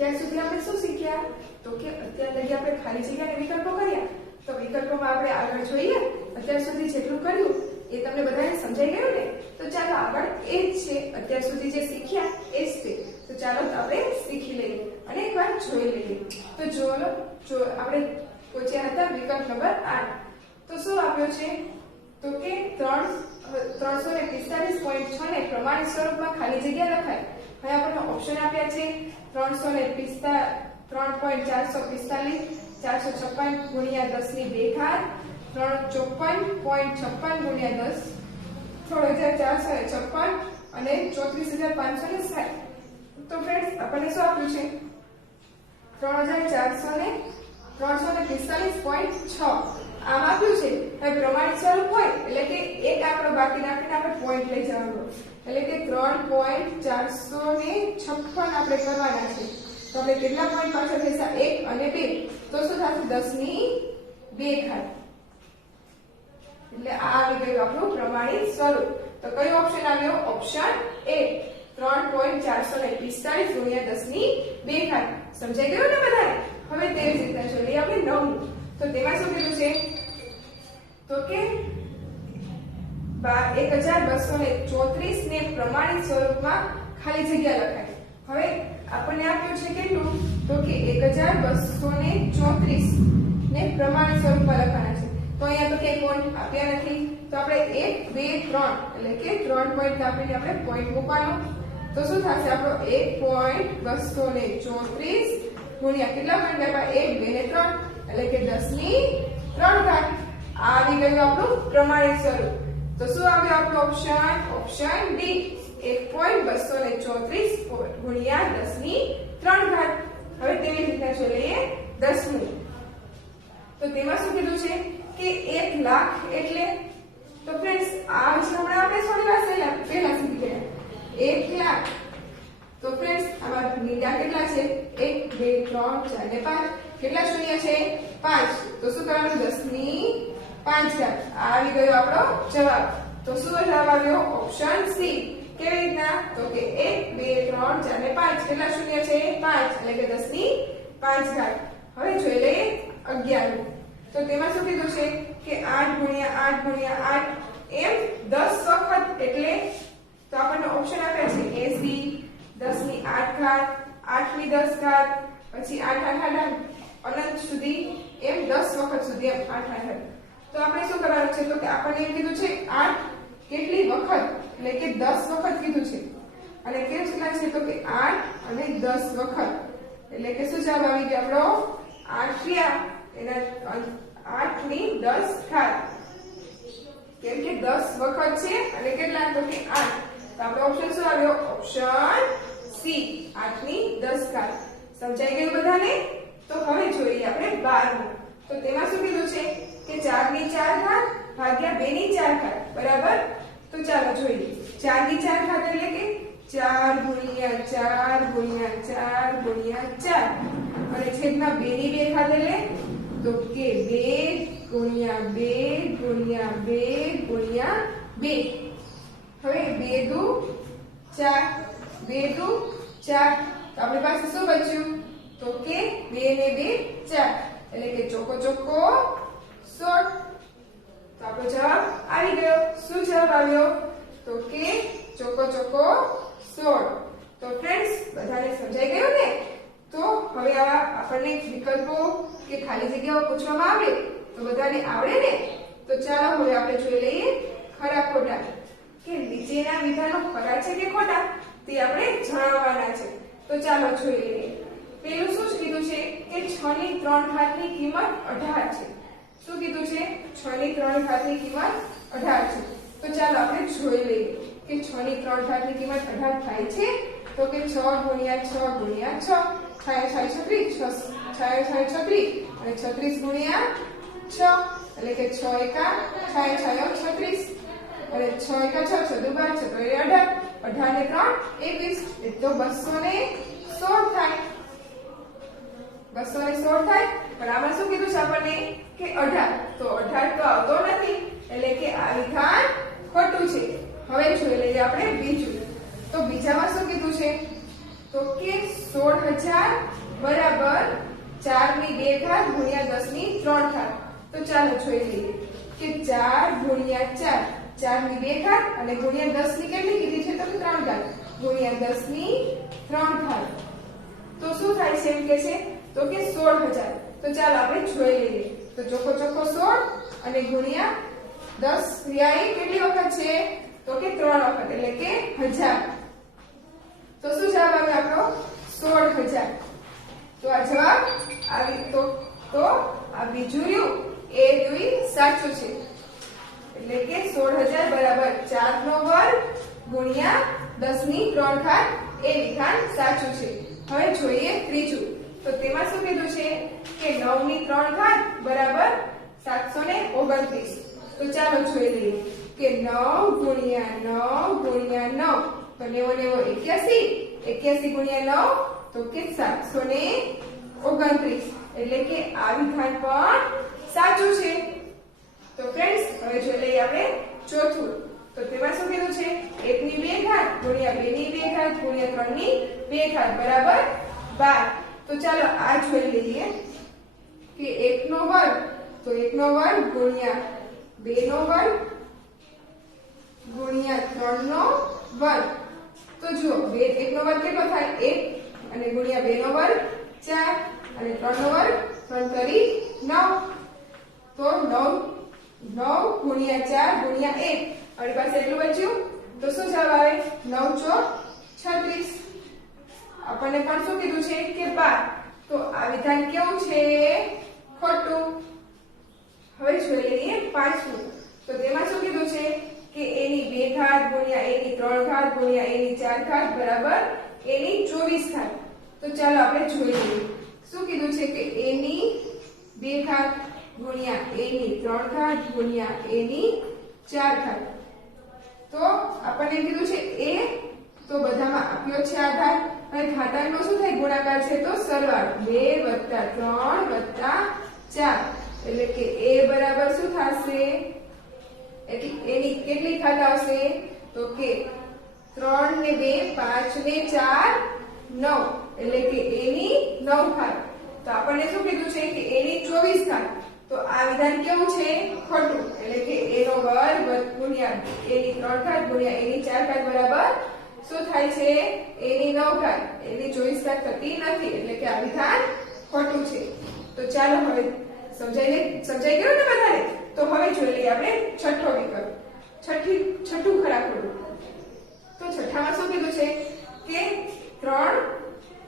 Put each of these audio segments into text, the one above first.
અત્યાર સુધી આપણે શું શીખ્યા? તો કે અત્યાર લગી આપણે ખાલી જગ્યાના વિકલ્પો કર્યા. તો વિકલ્પોમાં આપણે આગળ જોઈએ. અત્યાર સુધી જેટલું કર્યું એ તમને બધાને સમજાઈ ગયું ને? તો ચાલો આગળ એ જ છે, અત્યાર સુધી જે શીખ્યા એ જ છે. તો ચાલો આપણે શીખી લઈએ અને એકવાર જોઈ લઈએ. તો જો આપણે પહોંચ્યા હતા વિકલ્પ નંબર 8. તો શું આપ્યો છે? તો કે 345.6 ને પ્રમાણિત સ્વરૂપમાં ખાલી જગ્યા લખાય. હવે આપણને ઓપ્શન આપ્યા છે 3.445 456 ગુણ્યા 10 ની 2 ઘાત, 354.56 ગુણ્યા 10 16456 અને 34560. તો ફ્રેન્ડ્સ આપણને શું આપ્યું છે? 345.6 આમ આપ્યું છે. હવે પ્રમાણિત સ્વરૂપ હોય એટલે કે એક આંકડો બાકી રાખીને આપણે પોઈન્ટ લઈ જવાનો, એટલે કે 3.456 આપણે કરવાના છે. તો આપણે કેટલા પોઈન્ટ પાછળ થશે? 1 અને 2. તો શું થશે? 10 ની 2 ઘાત. એટલે આ આવી ગયું આપણું પ્રમાણિત સ્વરૂપ. તો કયો ઓપ્શન આવ્યો? ઓપ્શન એ 3.445 ગુણ્યા 10 ની 2 ઘાત. સમજાઈ ગયું ને બધાને? હવે તેવી જ રીતે જોઈએ આપણે 9. તો તેમાં શું કીધું છે? તો કે 1234 ને પ્રમાણિત સ્વરૂપમાં ખાલી જગ્યા લખાય. હવે આપણને આપ્યું છે કેટલું? તો કે 1234 ને પ્રમાણિત સ્વરૂપમાં લખવાના છે. તો અહીંયા તો કે પોઈન્ટ આપ્યા નથી. તો આપણે 1 2 3 એટલે કે 3 પોઈન્ટ કાપીને આપણે પોઈન્ટ મૂકવાનો. તો શું થશે? આપણો 1.234 ગુણ્યા કેટલા પોઈન્ટ આપ્યા? 1 2 ને 3 એટલે કે 10 ની 3 ઘાત. આ આવી ગયું આપણું પ્રમાણિત સ્વરૂપ. તો શું આવ્યું આપણું ઓપ્શન? ઓપ્શન ડી 1.234 ગુણ્યા 10 ની 3 ઘાત. હવે તેવી રીતના જોઈ લઈએ 10મું. તો તેમાં શું કીધું છે કે 1 લાખ એટલે? તો ફ્રેન્ડ્સ આ વિશે હમણાં આપણે થોડી વાર પહેલા શીખી ગયા. 1 લાખ. તો ફ્રેન્ડ્સ આમાં મીંડા કેટલા છે? 1 2 3 4 ને 5. કેટલા શૂન્ય છે? 5. તો શું કરવાનું? 10 ની 5 ઘાત. આ આવી ગયો આપણો જવાબ. તો શું જવાબ આવ્યો? Option C. કેવી રીતના? તો કે 1 2 3 4 ને 5. કેટલા શૂન્ય છે? 5. એટલે કે 10 ની 5 ઘાત. હવે જોઈ લઈએ 11. તો તેમાં શું કીધું છે કે 8 ગુણ્યા 8 ગુણ્યા 8 એમ 10 વખત. એટલે તો આપણને ઓપ્શન આપ્યા છે 80, 10 ની 8 ઘાત, 8 ની 10 ઘાત, પછી 8 અનંત સુધી એમ 10 વખત સુધી એમ 8. તો આપણે શું કરવાનું છે? તો કે આપણને એમ કીધું છે 8 કેટલી વખત, એટલે કે 10 વખત કીધું છે. અને કેટલા છે? તો કે 8 અને 10 વખત. એટલે કે શું જવાબ આવી ગયો આપણો? 8 થયા એના 8 ની 10 ઘાત. કેમ કે 10 વખત છે અને કેટલા? તો કે 8. તો આપણો ઓપ્શન શું આવ્યો? ઓપ્શન સી 8 ની 10 ઘાત. સમજાઈ ગયું બધાને? તો હવે જોઈએ આપણે 12મું. તો તેમાં શું કીધું છે કે 4 ની 4 ઘાત ભાગ્યા 2 ની 4 ઘાત બરાબર. તો ચાલો જોઈએ. 4 ની 4 ઘાત એટલે કે 4 ગુણ્યા 4 ગુણ્યા 4 ગુણ્યા 4 અને છેદમાં 2 ની 2 ઘાત એટલે તો કે 2 ગુણ્યા 2 ગુણ્યા 2 ગુણ્યા 2. હવે 2 દુ 4 2 દુ 4. તો આપણી પાસે શું બચ્યું? તો કે 2 ને 2 4 એટલે કે ચોકો 16. તો આપણો જવાબ આવી ગયો. શું જવાબ આવ્યો? તો કે ચોકો 16. તો ફ્રેન્ડ્સ બધાને સમજાઈ ગયું ને? તો હવે આપણને વિકલ્પો કે ખાલી જગ્યાઓ પૂછવામાં આવે તો બધાને આવડે ને? તો ચાલો હવે આપણે જોઈ લઈએ ખરા ખોટા. કે નીચેના વિધાનો ખરા છે કે ખોટા તે આપણે જણાવવાના છે. તો ચાલો જોઈ લઈએ. પેલું શું કીધું છે કે 6 ની 3 ઘાતની કિંમત 18 છે. શું કીધું છે? 6 ની 3 ઘાતની કિંમત 18 છે. તો ચાલો આપણે જોઈ લઈએ કે 6 ની 3 ઘાતની કિંમત 18 થાય છે. તો કે 6 ગુણ્યા 6 ગુણ્યા 6 થાય 36, 6 થાય 36 અને 36 ગુણ્યા 6 એટલે કે 6 એકા થાય 36 અને 6 એકા 6 6 દુ 12 6 18 18 ને 3 21 એ તો 216 થાય. 216 થાય. પણ આમાં શું કીધું છે આપણને કે 18. તો 18 તો આવતો નથી એટલે કે આ વિધાન ખોટું છે. હવે જોઈ લઈએ આપણે બીજું. તો બીજામાં શું કીધું છે? તો કે 16,000 બરાબર 4 ની 2 ઘાત ગુણ્યા 10 ની 3 ઘાત. તો ચાલો જોઈ લઈએ કે 4 ગુણ્યા 4 4 ની 2 ઘાત અને ગુણ્યા 10 ની કેટલી કીધી છે? તો 3 ઘાત ગુણ્યા 10 ની 3 ઘાત. તો શું થાય છે એમ કે છે? તો કે 16,000. તો ચાલો આપણે જોઈ લઈએ. તો ચોખ્ખો ચોખ્ખો 16 અને ગુણ્યા 10 રિયાઈ કેટલી વખત છે? તો કે 3 વખત એટલે કે 1000. તો શું જવાબ આવે આપણો? 16,000. તો આ જવાબ આવી તો આ બીજું રહ્યું એ રહ્યું સાચું છે. એટલે કે 16,000 બરાબર 4 નો વર્ગ ગુણ્યા 10 ની 3 ઘાત એ વિધાન સાચું છે. હવે જોઈએ ત્રીજું. તો તેમાં શું કીધું છે કે 9 ની 3 ઘાત બરાબર 729. તો ચાલો જોઈ લઈએ કે 9 ગુણ્યા 9 ગુણ્યા 9 તો 90 81 81 ગુણ્યા 9 તો કે 729 એટલે કે આ વિધાન પણ સાચું છે. તો ફ્રેન્ડ્સ હવે જોઈ લઈએ આપણે ચોથું. તો તેમાં શું કીધું છે? 1 ની 2 ઘાત ગુણ્યા 2 ની 2 ઘાત ગુણ્યા 3 ની 2 ઘાત બરાબર 12. તો ચાલો આ જોઈ લઈએ કે 1 નો વર્ગ તો 1 નો વર્ગ ગુણ્યા 2 નો વર્ગ ગુણ્યા 3 નો વર્ગ. તો જુઓ 1 નો વર્ગ કેટલો થાય? 1 અને ગુણ્યા 2 નો વર્ગ 4 અને 3 નો વર્ગ 3 તરી 9. તો 9 ગુણ્યા 4 ગુણ્યા 1 આપણી પાસે એટલું બચ્યું. તો શું જવાબ આવે? 9 ચોક 36. આપણને પણ શું કીધું છે કે 12. તો આ વિધાન કેવું છે? ખોટું. હવે જોઈ લઈએ પાંચમું. તો તેમાં શું કીધું છે કે a ની 2 ઘાત ગુણ્યા a ની 3 ઘાત ગુણ્યા a ની 4 ઘાત બરાબર a ની 24 ઘાત. તો ચાલો આપણે જોઈ લઈએ. શું કીધું છે કે a ની 2 ઘાત ગુણ્યા a ની 3 ઘાત ગુણ્યા a ની 4 ઘાત. તો આપણને કીધું છે a તો બધામાં આપ્યો છે આધાર અને ઘાતાંકનો શું થાય? ગુણાકાર છે તો સરવાળો 2 + 3 + 4 એટલે કે a બરાબર શું થશે? એટલે એની કેટલી ઘાત આવશે? તો કે 3 ને 2 5 ને 4 9 એટલે કે a ની 9 ઘાત. તો આપણને શું કીધું છે કે a ની 24 ઘાત. તો આ વિધાન કેવું છે? ખોટું. એટલે કે a નો વર્ગ ગુણ્યા a ની 3 ઘાત ગુણ્યા a ની 4 ઘાત બરાબર શું થાય છે? a ની 9 ઘાત. a ની 24 ઘાત થતી નથી એટલે કે આ વિધાન ખોટું છે. તો ચાલો હવે સમજાઈ ગયું ને બધાને? તો હવે જોઈ લઈએ આપણે છઠ્ઠો વિકલ્પ. છઠ્ઠું ખરા ખોટું. તો છઠ્ઠામાં શું કીધું છે કે 3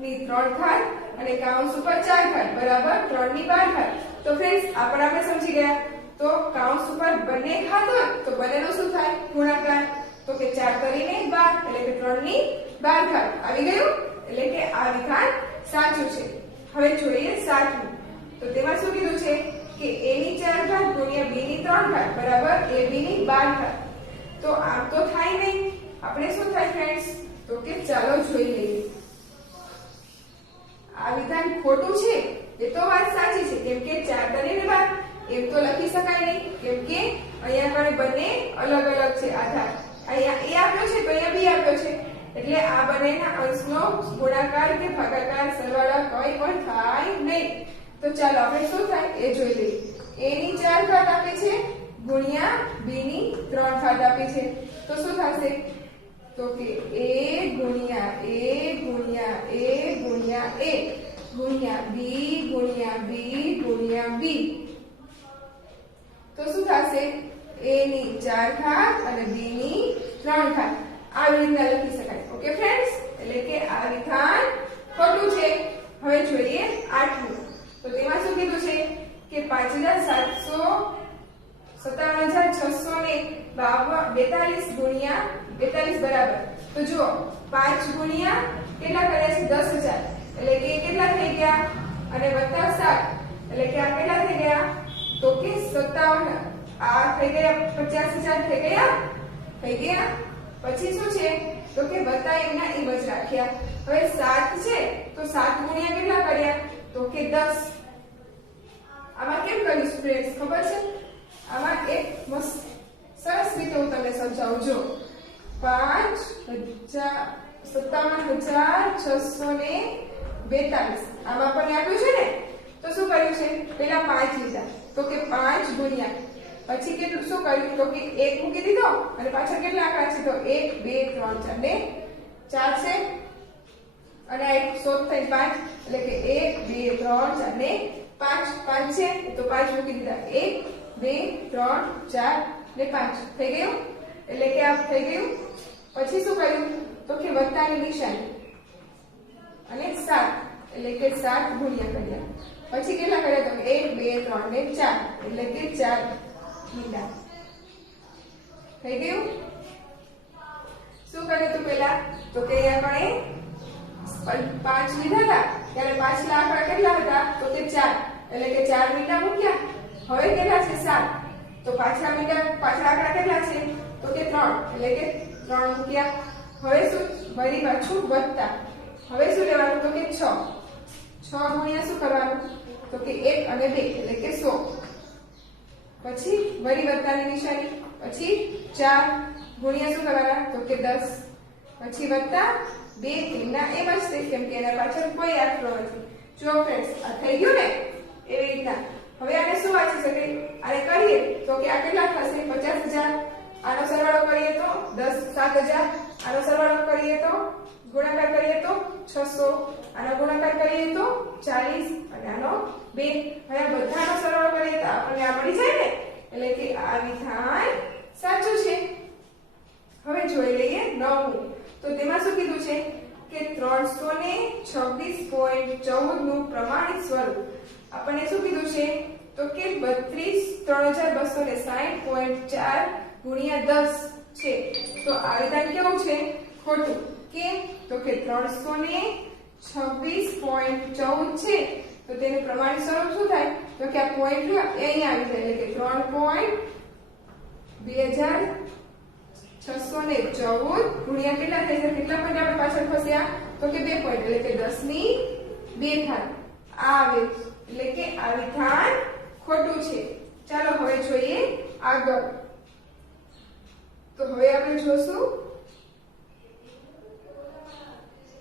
ની 3 ઘાત અને કૌંસ ઉપર 4 ઘાત બરાબર 3 ની 12 ઘાત. તો ફ્રેન્ડ્સ આ પણ આપણે સમજી ગયા. તો કૌંસ ઉપર બંને ઘાત હોય તો બંનેનો શું થાય? ગુણાકાર. તો કે 4 કરીને 12 એટલે કે 3 ની 12 ઘાત આવી ગયું. એટલે કે આ વિધાન સાચું છે. હવે જોઈએ સાતમું. તો તેમાં શું કીધું છે કે a ની 4 ઘાત ગુણ્યા b ની 3 ઘાત બરાબર ab ની 12 ઘાત. તો આમ તો થાય નહીં. આપણે શું થાય ફ્રેન્ડ્સ? તો કે ચાલો જોઈ લઈએ. આ વિધાન ખોટું છે એ તો વાત સાચી છે કેમ કે 4 કરીને 12 એમ તો લખી શકાય નહીં કેમ કે અહીંયા આગળ બંને અલગ અલગ છે આધાર. અહીંયા a આપ્યો છે તો અહીંયા b આપ્યો છે એટલે આ બંનેના અંશનો ગુણાકાર કે ભાગાકાર સરવાળો કોઈ પણ થાય નહીં. તો ચાલો આપણે શું થાય એ જોઈ લઈએ. a ની 4 ઘાત આપી છે ગુણ્યા b ની 3 ઘાત આપી છે. તો શું થશે? તો કે a ગુણ્યા a ગુણ્યા a ગુણ્યા a ગુણ્યા b ગુણ્યા b ગુણ્યા b. તો શું થશે? a ની 4 ઘાત અને b ની 3 ઘાત આવી રીતના લખી શકાય. Okay friends? એટલે કે આ વિધાન ખોટું છે. હવે જોઈએ આઠમું. તો તેમાં શું કીધું છે કે 57,642 ગુણ્યા 42 બરાબર. તો જુઓ 5 ગુણ્યા કેટલા કર્યા છે? 10,000 એટલે કે કેટલા થઈ ગયા? અને વત્તા 7 એટલે કે આ કેટલા થઈ ગયા? તો કે 57. આ થઈ ગયા 50,000 થઈ ગયા. પછી શું છે? તો કે વત્તા એમના એમ જ રાખ્યા. હવે 7 છે તો 7 ગુણ્યા કેટલા કર્યા? તો કે 10. આમાં કેમ કરીશું ફ્રેન્ડ્સ ખબર છે? આમાં એક મસ્ત સરસ રીતે હું તમને સમજાવું. જો 5 57,642 આમ આપણને આપ્યું છે ને તો શું કર્યું છે પહેલા 5 લીધા તો કે 5 ગુણ્યા પછી કેટલું શું કર્યું તો કે 1 મૂકી દીધો અને પાછળ કેટલા આંકડા છે તો 1 2 3 4 ને 4 છે અને આ એક શોધ થઈ 5 એટલે કે 1 2 3 4 ને 5 5 છે તો 5 મૂકી દીધા 1 2 3 4 ને 5 થઈ ગયું એટલે કે આ થઈ ગયું પછી શું કર્યું તો કે વત્તાની નિશાની અને 7 એટલે કે 7 ગુણ્યા કર્યા પછી કેટલા કર્યા તો 1 2 3 ને 4 એટલે કે 4 મીંડા થઈ ગયું શું કર્યું તો પહેલા તો કે અહીંયા કણે 5 લીધા હતા ત્યારે પાછલા આંકડા કેટલા હતા તો કે 4 એટલે કે 4 મીંડા મૂક્યા હવે કેટલા છે 7 તો પાછલા આંકડા કેટલા છે તો કે 3 એટલે કે 3 મૂક્યા હવે શું વળી પાછું વત્તા હવે શું લેવાનું તો કે 6 ગુણ્યા શું કરવાનું તો કે 1 અને 2 એટલે કે 100 પછી વળી વત્તાની નિશાની પછી 4 ગુણ્યા શું કરવાના તો કે 10 પછી વત્તા 2 3 એમ જ છે કેમ કે એના પાછળ કોઈ આંકડો નથી જો ફ્રેન્ડ્સ આ થઈ ગયું ને એવી રીતના હવે આને શું વાંચી શકે આને કરીએ તો કે આ કેટલા થશે 50,000 આનો સરવાળો કરીએ તો 7,000 આનો સરવાળો કરીએ તો ગુણાકાર કરીએ તો 600 આનો ગુણાકાર કરીએ તો 40 અને આનો 2 હવે આ બધાનો સરવાળો કરીએ તો આપણને આ મળી જાય ને એટલે કે આ વિધાન સાચું છે હવે જોઈ લઈએ 9 તો તેમાં શું કીધું છે કે 326.14 નું પ્રમાણિત સ્વરૂપ આપણને શું કીધું છે તો કે 32,260.4 ગુણ્યા 10 છે તો આ વિધાન કેવું છે ખોટું કેમ તો કે 326.14 છે તો તેનું પ્રમાણિત સ્વરૂપ શું થાય તો કે આ પોઈન્ટ અહીંયા આવી જાય એટલે કે 3.2614 ગુણ્યા કેટલા થઈ જાય કેટલા પોઈન્ટ આપણે પાછળ ખસ્યા તો કે 2 પોઈન્ટ એટલે કે 10 ની 2 ઘાત આવે એટલે કે આ વિધાન ખોટું છે ચાલો હવે જોઈએ આગળ તો હવે આપણે જોશું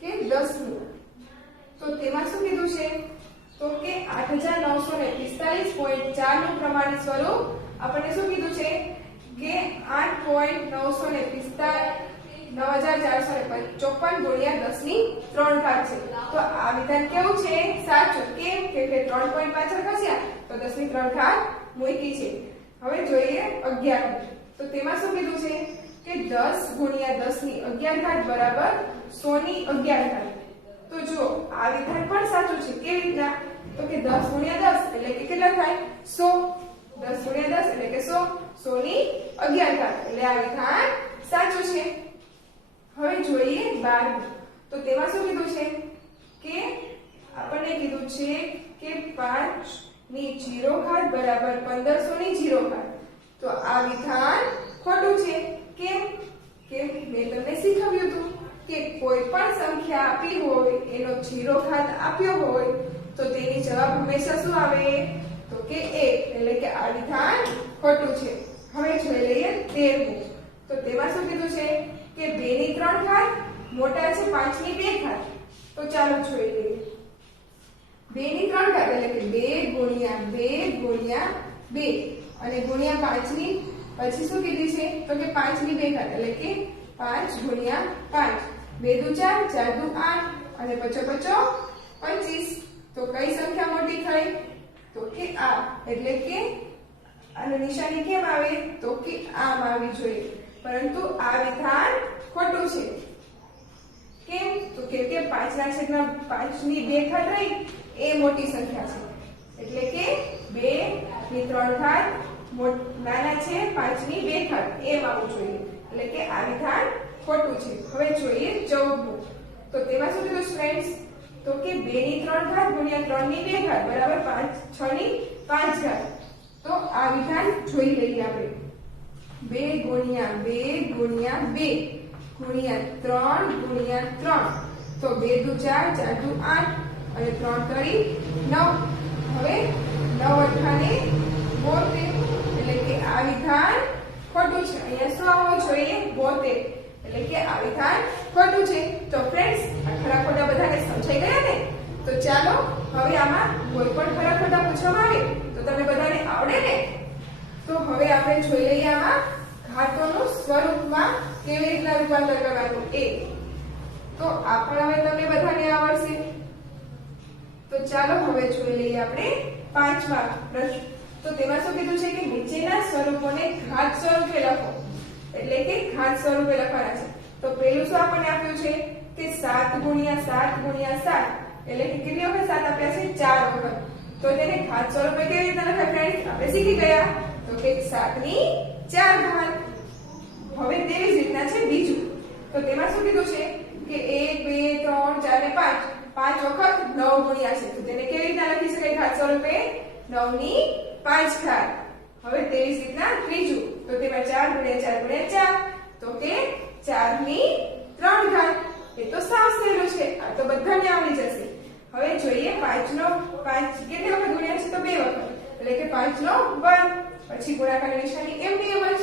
કે 10 તો તેમાં શું કીધું છે તો કે 8,945.4 નું પ્રમાણિત સ્વરૂપ આપણને શું કીધું છે કે 8.954 ગુણ્યા 10 ની 3 ઘાત છે તો આ વિધાન કેવું છે સાચું કેમ કે 3 પોઈન્ટ પાછળ ખસ્યા તો 10 ની 3 ઘાત મૂકી છે હવે જોઈએ 11 તો તેમાં શું કીધું છે કે 10 ગુણ્યા 10 ની 11 ઘાત બરાબર 100 ની 11 ઘાત તો જો આ વિધાન પણ સાચું છે કેવી રીતના તો કે 10 ગુણ્યા 10 એટલે કે કેટલા થાય 100 10 ગુણ્યા 10 એટલે કે 100 100 ની 11 ઘાત એટલે આ વિધાન સાચું છે હવે જોઈએ 12 તો તેમાં શું કીધું છે કે આપણને કીધું છે કે 5 ની 0 ઘાત બરાબર 1500 ની 0 ઘાત તો આ વિધાન ખોટું છે કેમ કે મેં તમને શીખવ્યું હતું કે કોઈ પણ સંખ્યા આપી હોય એનો 0 ઘાત આપ્યો હોય તો તેની જવાબ હંમેશા શું આવે તો કે 1 એટલે કે આ વિધાન ખોટું છે હવે જોઈ લઈએ 13 તો તેમાં શું કીધું છે કે 2 ની 3 ઘાત મોટા છે 5 ની 2 ઘાત તો ચાલો જોઈ લઈએ 2 ની 3 ઘાત એટલે કે 2 ગુણ્યા 2 ગુણ્યા 2 અને ગુણ્યા 5 ની પછી શું કીધી છે તો કે 5 ની 2 ઘાત એટલે કે 5 ગુણ્યા 5 2 દુ 4 4 દુ 8 અને પચો 25 તો કઈ સંખ્યા મોટી થઈ તો કે આ એટલે કે આની નિશાની કેમ આવે તો કે આમ આવી જોઈએ પરંતુ આ વિધાન ખોટું છે કેમ તો કે 5 ના છેદમાં 5 ની 2 ઘાત રહી એ મોટી સંખ્યા છે એટલે કે 2 ની 3 ઘાત નાના છે 5 ની 2 ઘાત એમ આવવું જોઈએ એટલે કે આ વિધાન ખોટું છે હવે જોઈએ 14 તો તેમાં શું કીધું ફ્રેન્ડ્સ તો કે 2 ની 3 ઘાત ગુણ્યા 3 ની 2 ઘાત બરાબર 6 ની 5 ઘાત તો આ વિધાન જોઈ લઈએ આપણે 2 ગુણ્યા 2 ગુણ્યા 2 ગુણ્યા 3 ગુણ્યા 3 તો 2 દુ 4 4 દુ 8 અને 3 તરી 9 હવે 9 અઠાને 72 એટલે કે આ વિધાન ખોટું છે અહીંયા શું આવવું જોઈએ 72 એટલે કે આ વિધાન ખોટું છે. તો ફ્રેન્ડ્સ આ ખરા ખોટા બધાને સમજાઈ ગયા ને? તો ચાલો હવે આમાં કોઈ પણ ખરા ખોટા પૂછવામાં આવે તો તમને બધાને આવડે ને? તો હવે આપણે જોઈ લઈએ આમાં ઘાતોનું સ્વરૂપમાં કેવી રીતના રૂપાંતર કરવાનું એ. તો આ પણ હવે તમને બધાને આવડશે. તો ચાલો હવે જોઈ લઈએ આપણે 5મા પ્રશ્ન. તો તેમાં શું કીધું છે કે નીચેના સ્વરૂપોને ઘાત સ્વરૂપે લખો. એટલે કે ઘાત સ્વરૂપે લખવાના છે. તો પહેલું શું આપણને આપ્યું છે કે 7 ગુણ્યા 7 ગુણ્યા 7 એટલે કે કેટલી વખત 7 આપ્યા છે? 4 વખત. તો તેને ઘાત સ્વરૂપે કેવી રીતના લખાય ફ્રેન્ડ્સ? આપણે શીખી ગયા. તો કે 7 ની 4 ઘાત. હવે તેવી જ રીતના છે બીજું. તો તેમાં શું કીધું છે કે 1 2 3 4 ને 5 5 વખત 9 ગુણ્યા છે. તો તેને કેવી રીતના લખી શકાય ઘાત સ્વરૂપે? 9 ની 5 ઘાત. હવે તેવી જ રીતના ત્રીજું. તો તેમાં 4 ગુણ્યા 4 ગુણ્યા 4 તો કે 4 ની 3 ઘાત. એ તો સાવ સહેલું છે. આ તો બધાને આવડી જશે. હવે જોઈએ 5 નો 5 કેટલી વખત ગુણ્યા છે? તો 2 વખત. એટલે કે 5 નો વર્ગ. પછી ગુણાકારની નિશાની એમની એમ જ.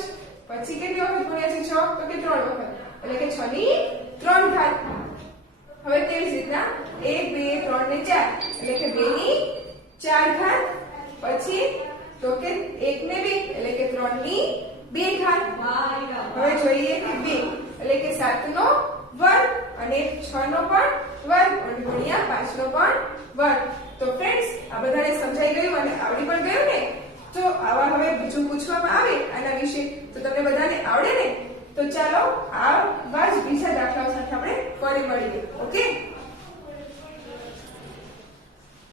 પછી કેટલી વખત ગુણ્યા છે? 6 તો કે 3 વખત. એટલે કે 6 ની 3 ઘાત. હવે તેવી જ રીતના 1 2 3 ને 4 એટલે કે 2 ની 4 ઘાત. પછી તો કે 1 ને 2 એટલે કે 3 ની 2 ઘાત. હવે જોઈએ કે 2 એટલે કે 7 નો વર્ગ અને 6 નો પણ વર્ગ અને ગુણ્યા 5 નો પણ વર્ગ. તો ફ્રેન્ડ્સ આ બધાને સમજાઈ ગયું અને આવડી પણ ગયું ને? તો આવા હવે બીજું પૂછવામાં આવે આના વિશે તો તમને બધાને આવડે ને? તો ચાલો આ બીજા દાખલાઓ સાથે આપણે ફરી મળીએ. ઓકે.